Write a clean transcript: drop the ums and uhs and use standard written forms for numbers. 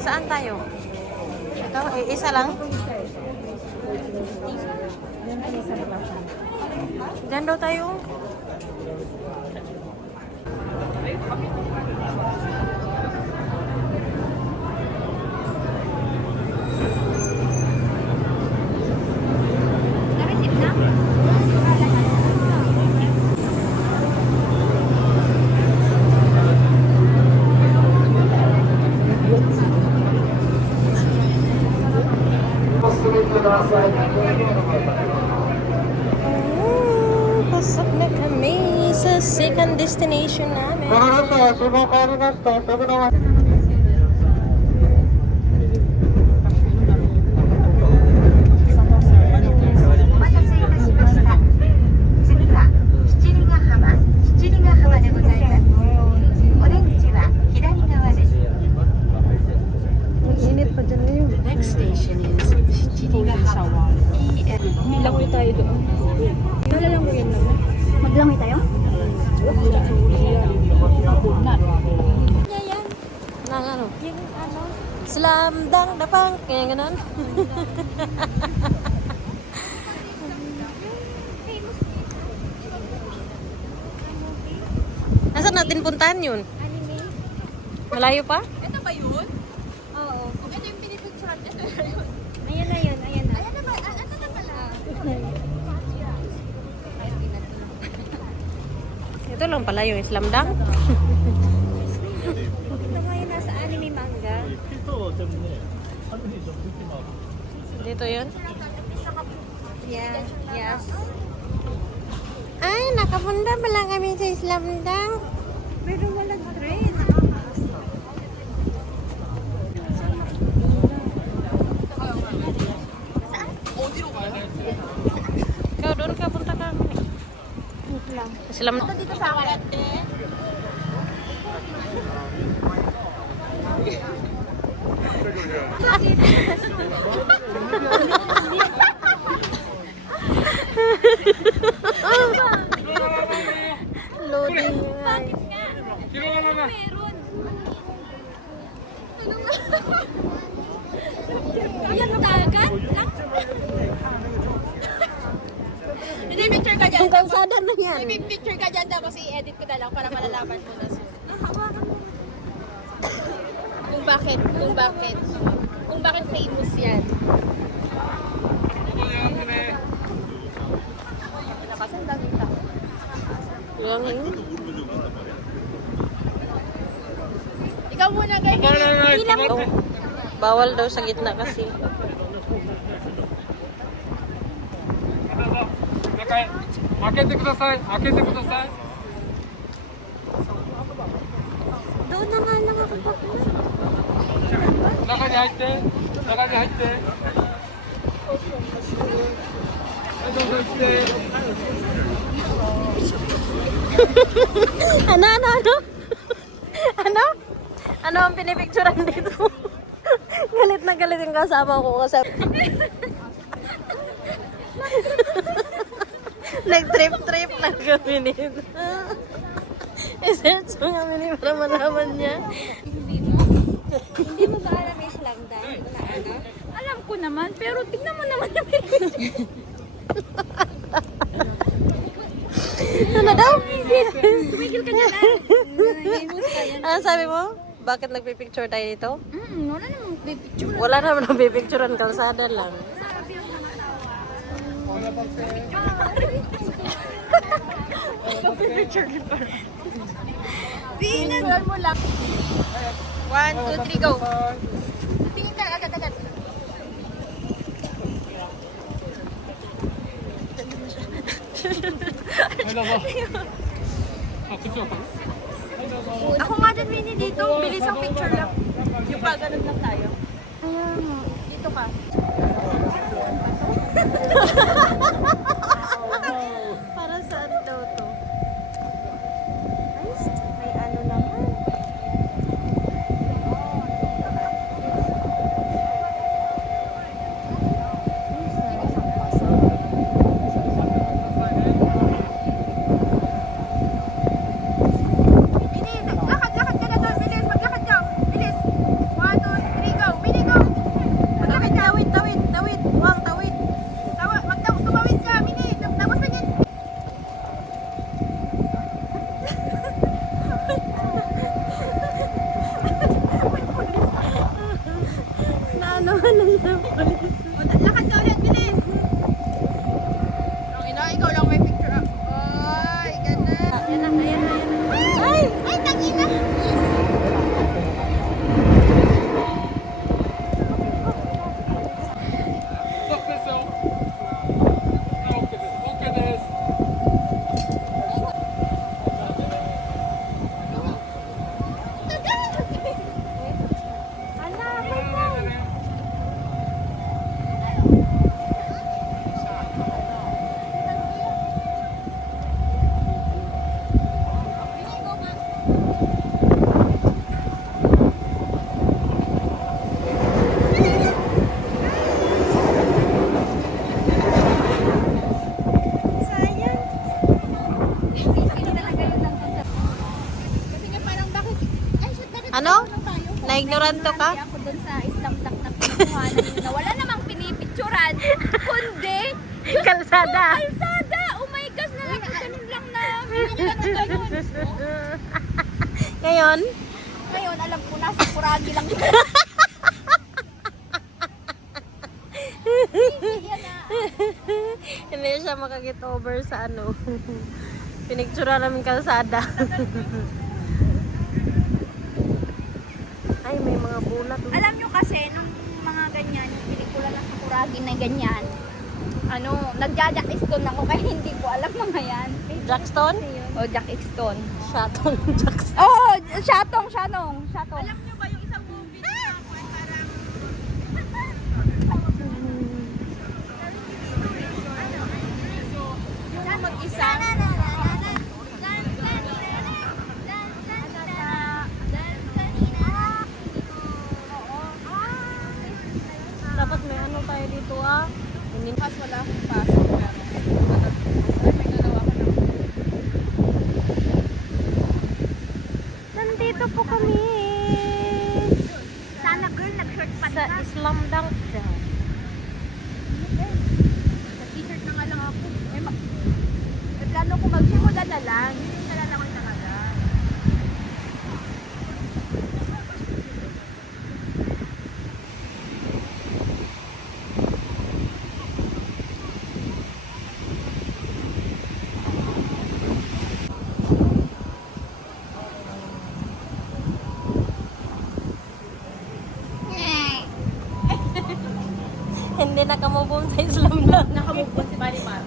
Saan tayo? Ito, isa lang? Diyan daw tayo. Pasok na kami sa second destination namin. Init pa dyan ngayon. Next station is Shichigawa. Langoy tayo doon. Nalalangoy lang. Maglangoy tayo? Yan. Nang ano? Yung ano? Slam dang dapang. Kaya ganun. Nasaan natin puntahan yun? Malayo pa? Ito ba yun? Oo. Ito yung pinipicturean. Ito yun. Ayan na yun, ayan na. Ayan na ba? Ano na pala? Ito lang pala yung slam dang. Ito nga yung nasa anime manga. Dito yun. Yeah, yes. Ay, nakapunta pala kami sa slam dang. Pero walang train. Ikaw doon ka, punta ka. Dito lang. Slam Dito sa akin. Loading nga. Ayan, dagat? Hindi, picture ka dyan. Ang kalsada na yan. Hindi, picture ka dyan daw kasi i-edit ko na lang para malalaman mo na siya. Kung bakit famous yan. Kasi ang daming tao. Yung Ikaw muna, guys. oh, bawal daw sa gitna kasi. 開けてください。開けてください。 Doon na nga lang ako pa. 中に入って。中に入って。はい、どうぞ行って。 Ano? Ano? Ano ang pinipicturean dito? Galit na galit yung kasama ko kasi. Nag-trip lang kami nito. I-search mo kami ni para malaman niya. Hindi mo ba alam yung slam dang? Hindi ko na ano. Alam ko naman, pero tignan mo naman yung Ano daw? tumigil ka dyan Ano sabi mo? Bakit nagpipicture tayo dito? wala namang picture. Wala naman nagpipicturean, kalsada lang. Tingnan mo lang. 1, 2, 3, go! Tingin ka agad-agad. Ako nga din, Winnie, dito. Bilis ang picture lang. Yung pa, ganun lang tayo. Ayan. Dito ka. Para saan daw to? May ano naman. Lakad ka na doon. Bilis. Maglakad ka. Bilis. 1, 2, 3, Ano? Na-ignoranto ka? Ako dun sa Islam Duck na pinukuhanan nyo na wala namang pinipicturan, kundi Kalsada. kalsada! Oh my gosh, ganun lang na binigyan na ganun. Ngayon, Ngayon, alam ko, nasa Kuragi lang yun. hindi siya makakit over sa ano. Pinictura namin kalsada. Ay, may mga bulat. Alam nyo kasi, nung mga ganyan, yung pelikula na sa Kuragi na ganyan, ano, nagja-Jack Stone ako kaya hindi ko alam mga yan. Jackstone? O, Jack Stone. Shatong Jackstone. Oh, Shatong. Alam Niyo ba yung isang movie na parang yung mag-isa? Dapat may ano tayo dito ah. Hindi. Pas wala akong pasok pero may dalawa ko ng Nandito po kami. Sana girl, nag-short pa Sa Islam Dunk daw. T-shirt na nga lang ako. Plano ko magsimula na lang. Hindi na lang ako nakagal. Hindi nakamubong sa Islam Dunk. nakamove si Marimar.